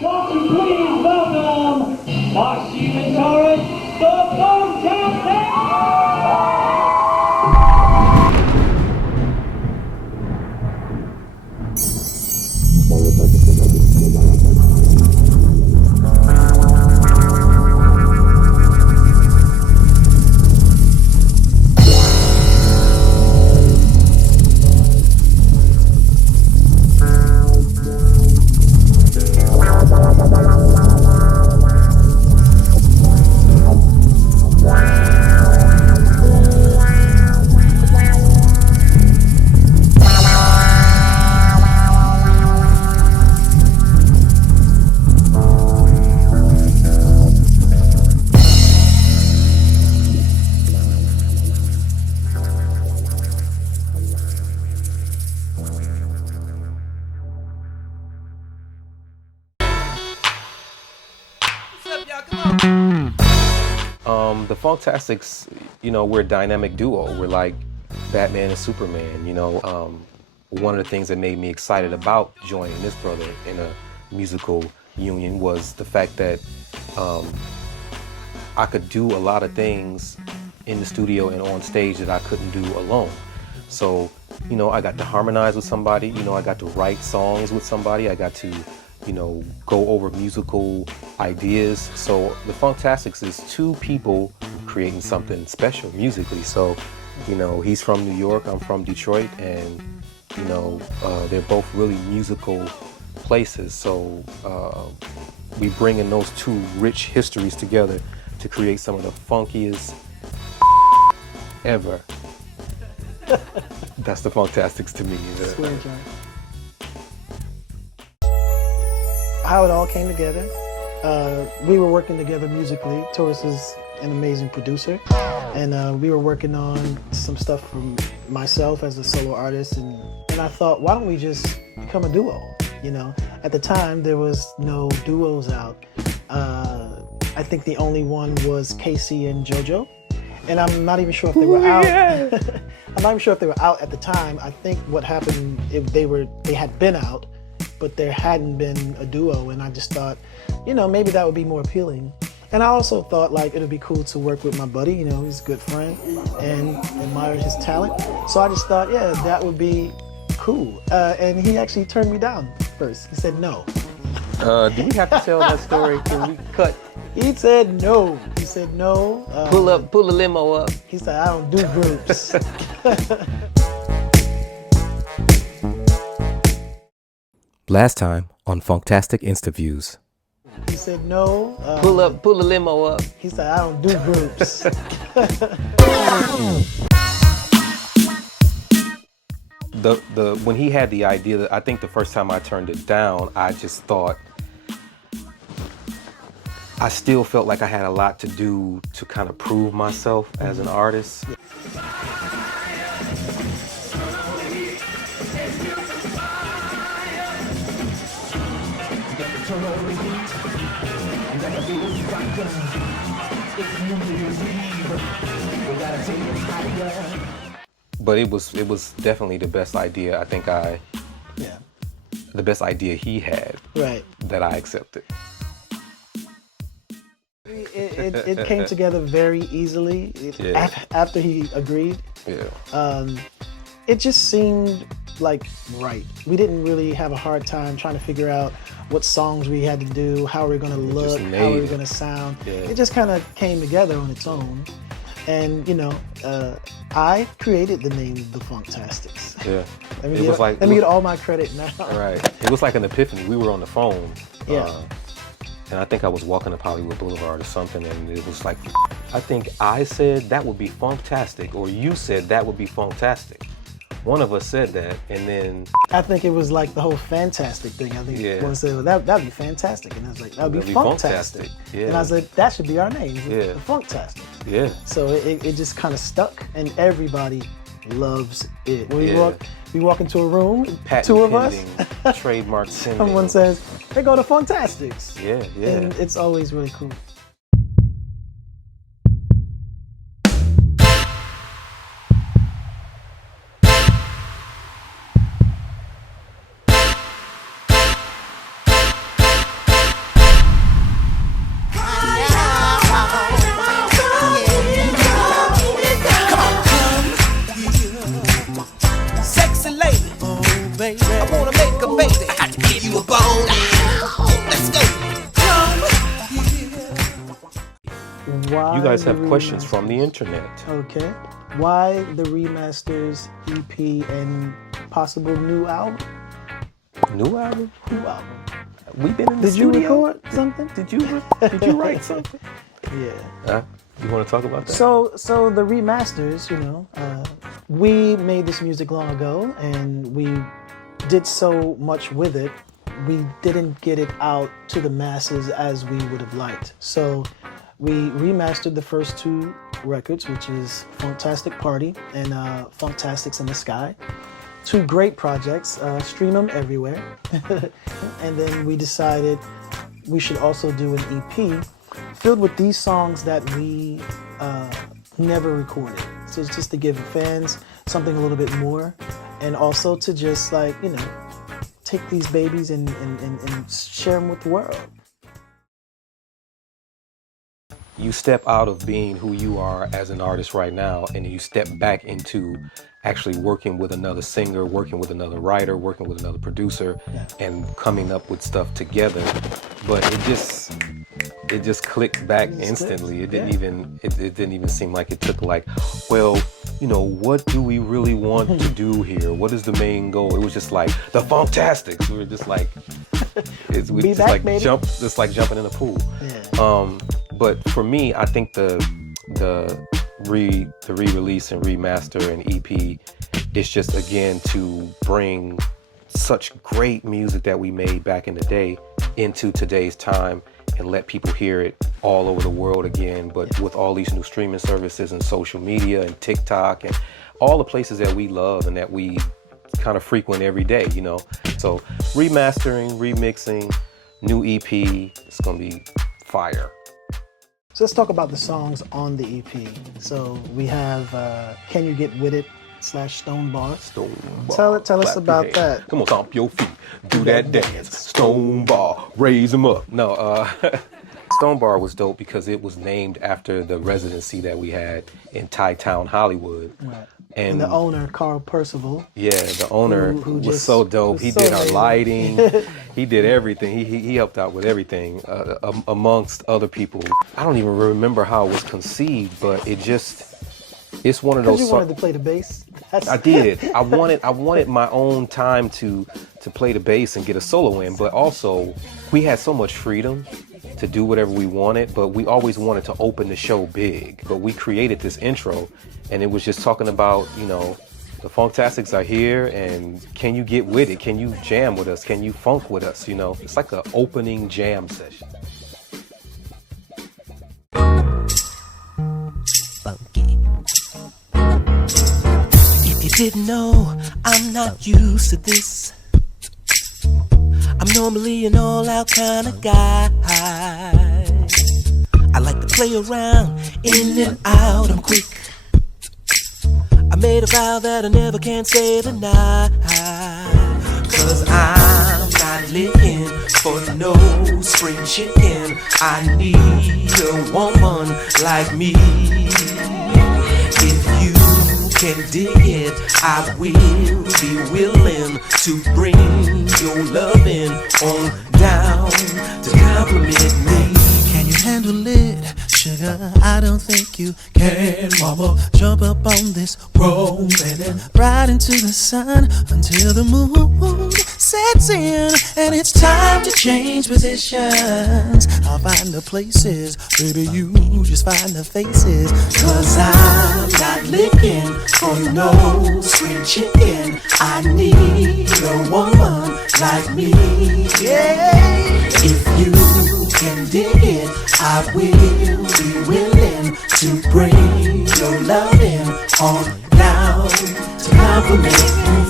Won't you please welcome our human chorus, the Funktastics! The Funktastics, you know, we're a dynamic duo. We're like Batman and Superman, you know. One of the things that made me excited about joining this brother in a musical union was the fact that I could do a lot of things in the studio and on stage that I couldn't do alone. So, you know, I got to harmonize with somebody, you know, I got to write songs with somebody, I got to, you know, go over musical ideas. So the Funktastics is two people creating something special musically. So, you know, he's from New York, I'm from Detroit, and, you know, they're both really musical places. So we bring in those two rich histories together to create some of the funkiest ever. That's the Funktastics to me. Swear, John. How it all came together. We were working together musically. Taurus is an amazing producer, and we were working on some stuff for myself as a solo artist, and I thought, why don't we just become a duo? You know, at the time there was no duos out. I think the only one was Casey and JoJo, and I'm not even sure if they were out. I'm not even sure if they were out at the time. I think what happened, they had been out, but there hadn't been a duo, and I just thought, you know, maybe that would be more appealing. And I also thought like it would be cool to work with my buddy, you know, he's a good friend and admired his talent. So I just thought, yeah, that would be cool. And he actually turned me down first. He said no. Do we have to tell that story? Can we cut? He said no. He said no. Pull a limo up. He said, I don't do groups. Last time on Funktastic Insta-Views. He said no. Pull a limo up. He said, I don't do groups. When he had the idea, I think the first time I turned it down, I just thought, I still felt like I had a lot to do to kind of prove myself as an artist. But it was definitely the best idea. I think the best idea he had. Right. That I accepted. It came together very easily after he agreed. Yeah. It just seemed like right. We didn't really have a hard time trying to figure out what songs we had to do, how we were going to look, how we were going to sound. Yeah. It just kind of came together on its own. And, you know, I created the name The Funktastics. Yeah. Let me get all my credit now. Right. It was like an epiphany. We were on the phone. Yeah. And I think I was walking up Hollywood Boulevard or something, and it was like, I think I said that would be Funktastic, or you said that would be Funktastic. One of us said that, and then... I think it was like the whole fantastic thing. I think one said, well, that'd be fantastic. And I was like, that'd be Funktastic. Yeah. And I was like, that should be our name, Yeah. The Funktastic. Yeah. So it just kind of stuck, and everybody loves it. When we walk into a room, Patent two of pending, us, trademark sending. someone says, they go to Funktastics. Yeah, yeah. And it's always really cool. Why You guys the have questions from the remasters? internet. Okay. Why the remasters, EP, and possible new album? New album? New album. We've been in the Did you studio. record something? Did you write something? Yeah. You want to talk about that? So the remasters, we made this music long ago, and we did so much with it. We didn't get it out to the masses as we would have liked. So we remastered the first two records, which is Funktastic Party and Funktastics in the Sky. Two great projects. Stream them everywhere. And then we decided we should also do an EP filled with these songs that we never recorded. So it's just to give fans something a little bit more, and also to just take these babies and share them with the world. You step out of being who you are as an artist right now, and you step back into actually working with another singer, working with another writer, working with another producer, and coming up with stuff together. But it just clicked back instantly. It didn't even seem like it took what do we really want to do here? What is the main goal? It was just like the Funktastics. We were just like jumping in a pool. Yeah. But for me, I think the re-release and remaster and EP is just, again, to bring such great music that we made back in the day into today's time and let people hear it all over the world again, but with all these new streaming services and social media and TikTok and all the places that we love and that we kind of frequent every day, So remastering, remixing, new EP, it's gonna be fire. So let's talk about the songs on the EP. So we have Can You Get With It /Stone Bar. Tell us about that. Come on, stomp your feet, do that dance. Stone Bar, raise them up. No, Stone Bar was dope because it was named after the residency that we had in Thai Town, Hollywood. Right. And the owner, Carl Percival. Yeah, the owner who was so dope. He did our amazing. Lighting. He did everything. He helped out with everything, amongst other people. I don't even remember how it was conceived, but it's one of those. Because you wanted to play the bass. I did. I wanted my own time to play the bass and get a solo in, but also we had so much freedom to do whatever we wanted, but we always wanted to open the show big. But we created this intro, and it was just talking about, the Funktastics are here, and can you get with it? Can you jam with us? Can you funk with us? It's like an opening jam session. Funky. If you didn't know, I'm not used to this. I'm normally an all-out kind of guy. I like to play around, in and out, I'm quick. I made a vow that I never can say the night. 'Cause I'm not looking for no spring chicken. I need a woman like me. If you can dig it, I will be willing to bring your loving on down to compliment me. Can you handle it, sugar? I don't think you can, mama. Jump up on this rope and then ride into the sun until the moon sets in, and it's time to change positions. I'll find the places, baby, you just find the faces. 'Cause I'm not looking for no spring chicken. I need a woman like me. Yeah. If you can dig it, I will be willing to bring your loving on down to compliment me.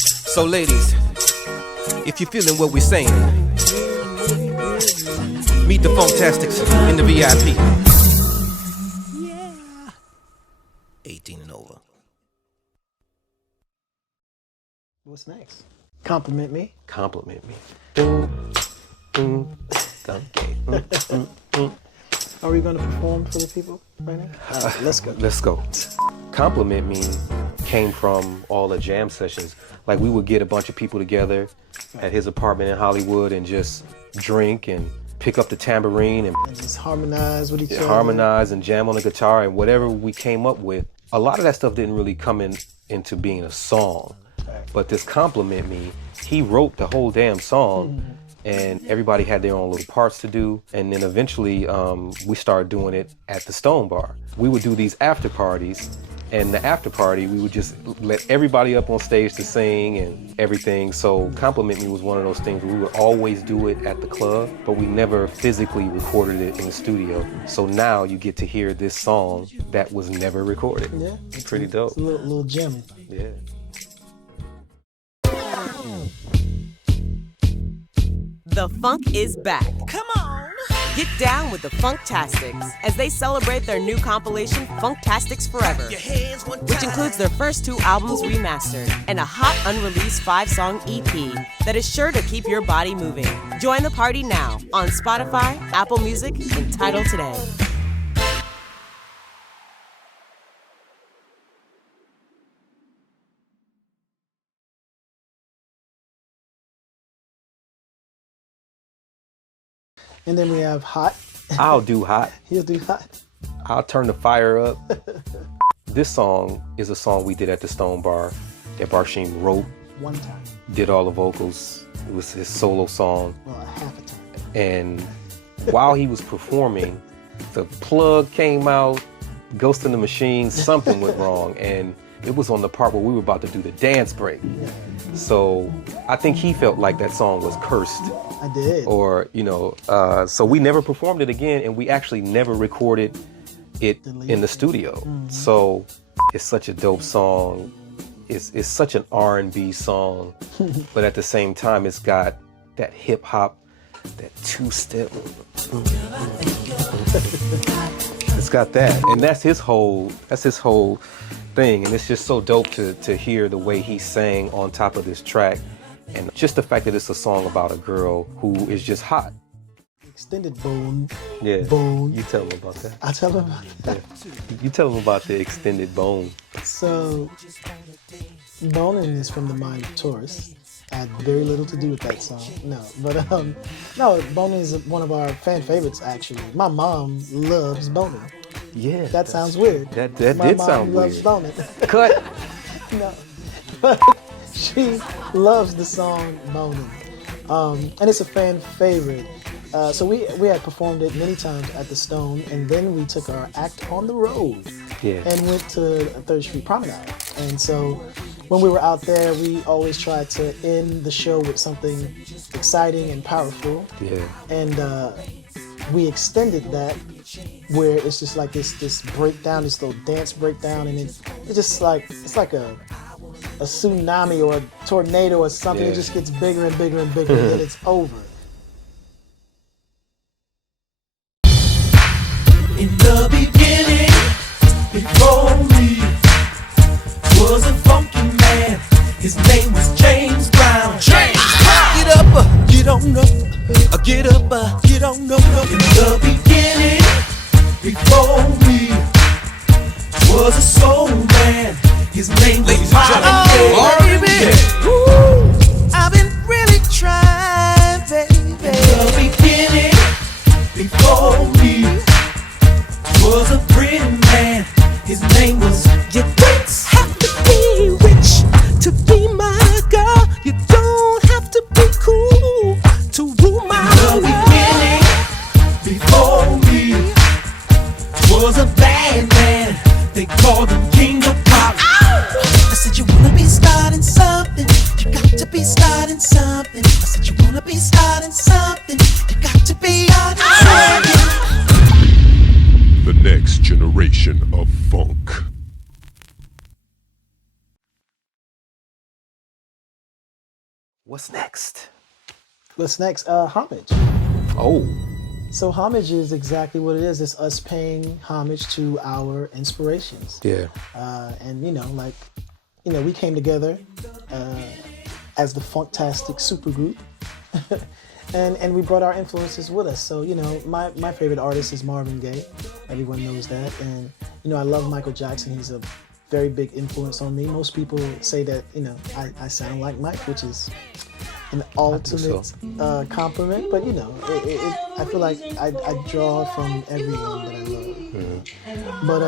So ladies, if you're feeling what we're saying, meet the Funktastics in the VIP. Yeah. 18 and over. What's next? Compliment me. Compliment me. Are we going to perform for the people right now? All right, let's go. Let's go. Compliment Me came from all the jam sessions. Like, we would get a bunch of people together at his apartment in Hollywood and just drink and pick up the tambourine and just harmonize with each other. Harmonize and jam on the guitar, and whatever we came up with, a lot of that stuff didn't really come into being a song. But this Compliment Me, he wrote the whole damn song, and everybody had their own little parts to do. And then eventually we started doing it at the Stone Bar. We would do these after parties, and the after party, we would just let everybody up on stage to sing and everything. So Compliment Me was one of those things where we would always do it at the club, but we never physically recorded it in the studio. So now you get to hear this song that was never recorded. Yeah. It's pretty dope. It's a little gem. Yeah. The funk is back. Come on! Get down with the Funktastics as they celebrate their new compilation, Funktastics Forever, which includes their first 2 albums remastered and a hot unreleased 5-song EP that is sure to keep your body moving. Join the party now on Spotify, Apple Music, and Tidal today. And then we have Hot. I'll do Hot. He'll do Hot. I'll turn the fire up. This song is a song we did at the Stone Bar that Barshim wrote. One time. Did all the vocals. It was his solo song. Well, half a time. And while he was performing, the plug came out, Ghost in the Machine, something went wrong, and it was on the part where we were about to do the dance break. Yeah. So I think he felt like that song was cursed. I did. Or, so we never performed it again, and we actually never recorded it in the studio. So it's such a dope song. It's such an R&B song, but at the same time, it's got that hip hop, that 2-step. It's got that, and that's his whole thing, and it's just so dope to hear the way he sang on top of this track, and just the fact that it's a song about a girl who is just hot. Extended Bone. Yeah. Bone. You tell him about that. I tell him about that. Yeah. You tell him about the Extended Bone. So, Boning is from the mind of Taurus. I had very little to do with that song. No, but no, Boning is one of our fan favorites actually. My mom loves Boning. Yeah. That sounds weird. That did sound weird. My mom loves Boning. Cut. No, but she loves the song Boning, and it's a fan favorite. So we had performed it many times at the Stone, and then we took our act on the road and went to 3rd Street Promenade. And so when we were out there, we always tried to end the show with something exciting and powerful. Yeah. And we extended that where it's just like this breakdown, this little dance breakdown, and it's just like it's like a tsunami or a tornado or something. It just gets bigger and bigger and bigger, and then it's over. In the beginning, before me, was a funky man. His name was James Brown. James Brown! Get up, get on up. Get up, get on up. In the beginning, before me, was a soul man. His name was Marvin Gaye. I've been really trying, baby. In the beginning, before me, was a pretty man. His name was. You don't have to be rich to be my girl. You don't have to be cool to rule my world. The beginning, before me, was a bad man. They called him King of Pop. I said you wanna be starting something. You got to be starting something. I said you wanna be starting something. You got to be starting something. The next generation of funk. What's next? What's next? Homage. Oh. So homage is exactly what it is. It's us paying homage to our inspirations. Yeah. And we came together as the Funktastic supergroup. And we brought our influences with us. So, my favorite artist is Marvin Gaye. Everyone knows that. And, I love Michael Jackson. He's a very big influence on me. Most people say that, I sound like Mike, which is an ultimate compliment, but you know, I feel like I draw from everyone that I love. Mm-hmm. But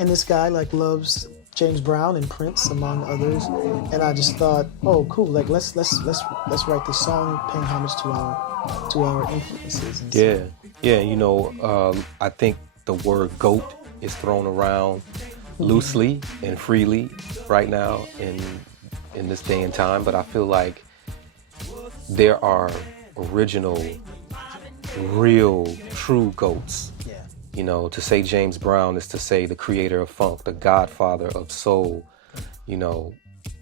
and this guy like loves James Brown and Prince among others, and I just thought, oh, cool, like let's write this song paying homage to our influences. And Yeah, you know, I think the word GOAT is thrown around loosely and freely right now in this day and time, but I feel like there are original, real, true GOATs. Yeah. You know, to say James Brown is to say the creator of funk, the godfather of soul, you know,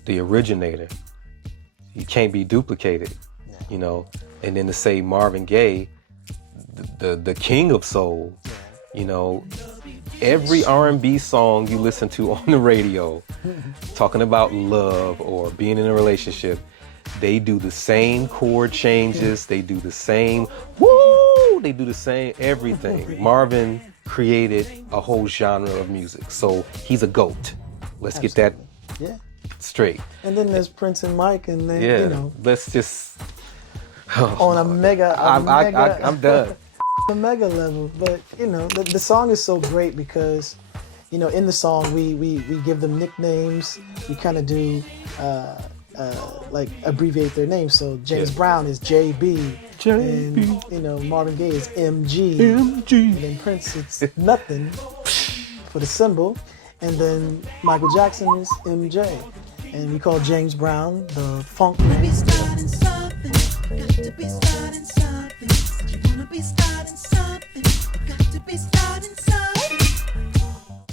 the originator. You can't be duplicated, you know. And then to say Marvin Gaye, the king of soul, you know, every R&B song you listen to on the radio, talking about love or being in a relationship, they do the same chord changes, they do the same woo, they do the same everything. Marvin created a whole genre of music, so he's a GOAT. Let's get that straight. And then there's Prince and Mike, and then you know, let's just on a mega, I'm done. A mega level. But you know, the song is so great because, you know, in the song we give them nicknames. We kind of do like abbreviate their names. So James Brown is JB, and you know, Marvin Gaye is MG, and then Prince it's nothing for the symbol, and then Michael Jackson is MJ, and we call James Brown the Funk Man.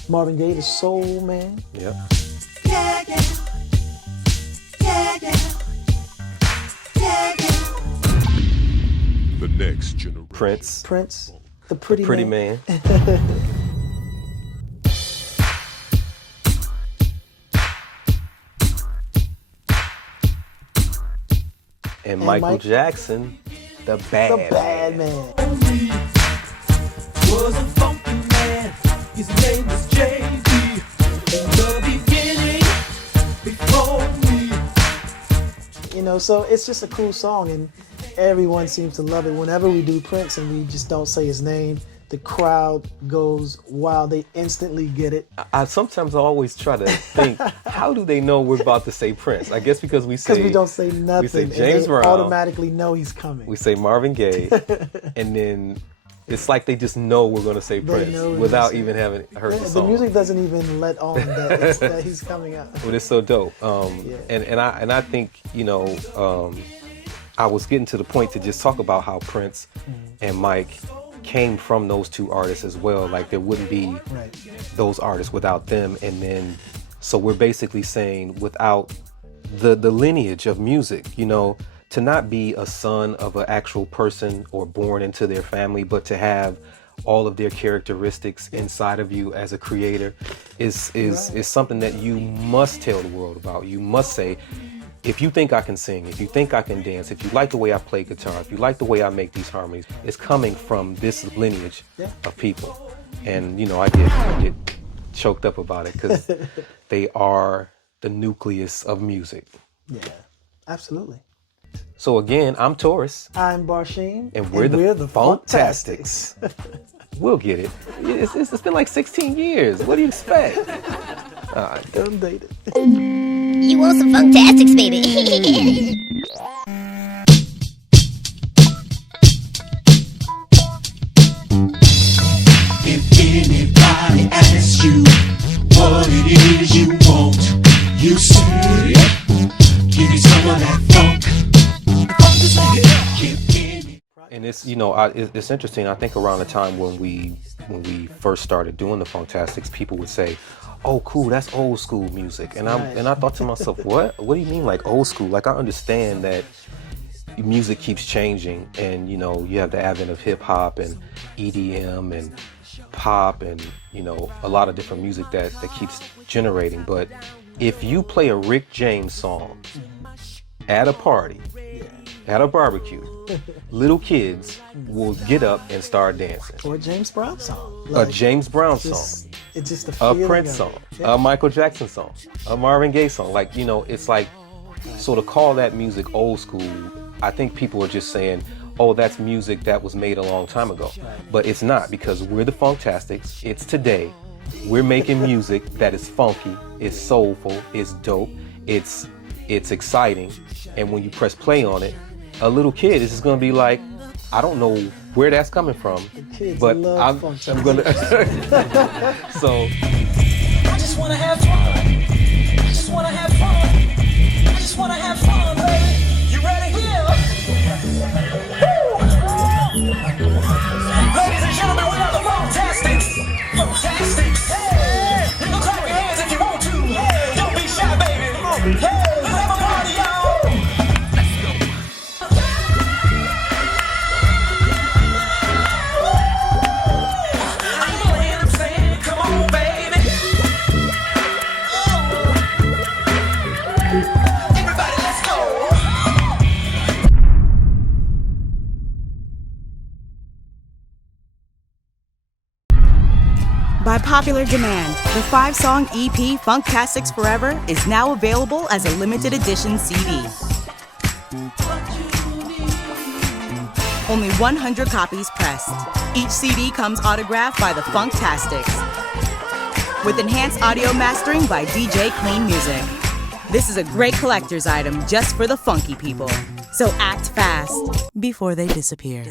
Marvin Gaye, the Soul Man. Yep. Yeah, yeah. Yeah, yeah. Yeah, yeah. The next generation. Prince, the pretty man. And Michael Jackson, the bad man. Was a funky man. His name was JB. In the beginning, before me. You know, so it's just a cool song, and everyone seems to love it. Whenever we do Prince and we just don't say his name, the crowd goes wild. They instantly get it. I sometimes always try to think, how do they know we're about to say Prince? I guess because we don't say nothing. We say and James they Brown. automatically know he's coming. We say Marvin Gaye, and then it's like they just know we're going to say Prince without even having heard the song. The music doesn't even let on that he's coming out. But it's so dope. And I think, you know, I was getting to the point to just talk about how Prince and Mike came from those two artists as well. Like there wouldn't be those artists without them. And then, so we're basically saying without the lineage of music, you know, to not be a son of an actual person or born into their family, but to have all of their characteristics inside of you as a creator is something that you must tell the world about. You must say, if you think I can sing, if you think I can dance, if you like the way I play guitar, if you like the way I make these harmonies, it's coming from this lineage of people. And, you know, I get choked up about it because they are the nucleus of music. Yeah, absolutely. So again, I'm Taurus. I'm Barshim. And we're the Funktastics. We'll get it. It's been like 16 years. What do you expect? Don't date it. You want some Funktastics, baby? If anybody asks you what it is you want, you say, give me some of that funk. And it's, you know, it's interesting. I think around the time when we first started doing the Funktastics, people would say, "Oh, cool, that's old school music," and I thought to myself, "What? What do you mean, like old school? Like I understand that music keeps changing, and you know, you have the advent of hip hop and EDM and pop, and you know, a lot of different music that keeps generating. But if you play a Rick James song at a party, at a barbecue, little kids will get up and start dancing. Or a James Brown song. Like, a James Brown song. It's just a Prince song. A Michael Jackson song. A Marvin Gaye song. Like, you know, it's like, so to call that music old school I think people are just saying, oh, that's music that was made a long time ago. But it's not, because we're the Funktastics. It's today. We're making music that is funky, it's soulful, it's dope, it's exciting. And when you press play on it, a little kid is just gonna be like, I don't know where that's coming from, but I'm gonna. So. I just wanna have fun. I just wanna have fun. I just wanna have fun, baby. You ready? Yeah. Ladies and gentlemen, we are the Funktastics. Funktastics. Hey. You can clap your hands if you want to. Hey. Don't be shy, baby. Hey, let's have a party, y'all. By popular demand, the 5-song EP Funktastics Forever is now available as a limited edition CD. Only 100 copies pressed. Each CD comes autographed by the Funktastics, with enhanced audio mastering by DJ Clean Music. This is a great collector's item just for the funky people. So act fast before they disappear.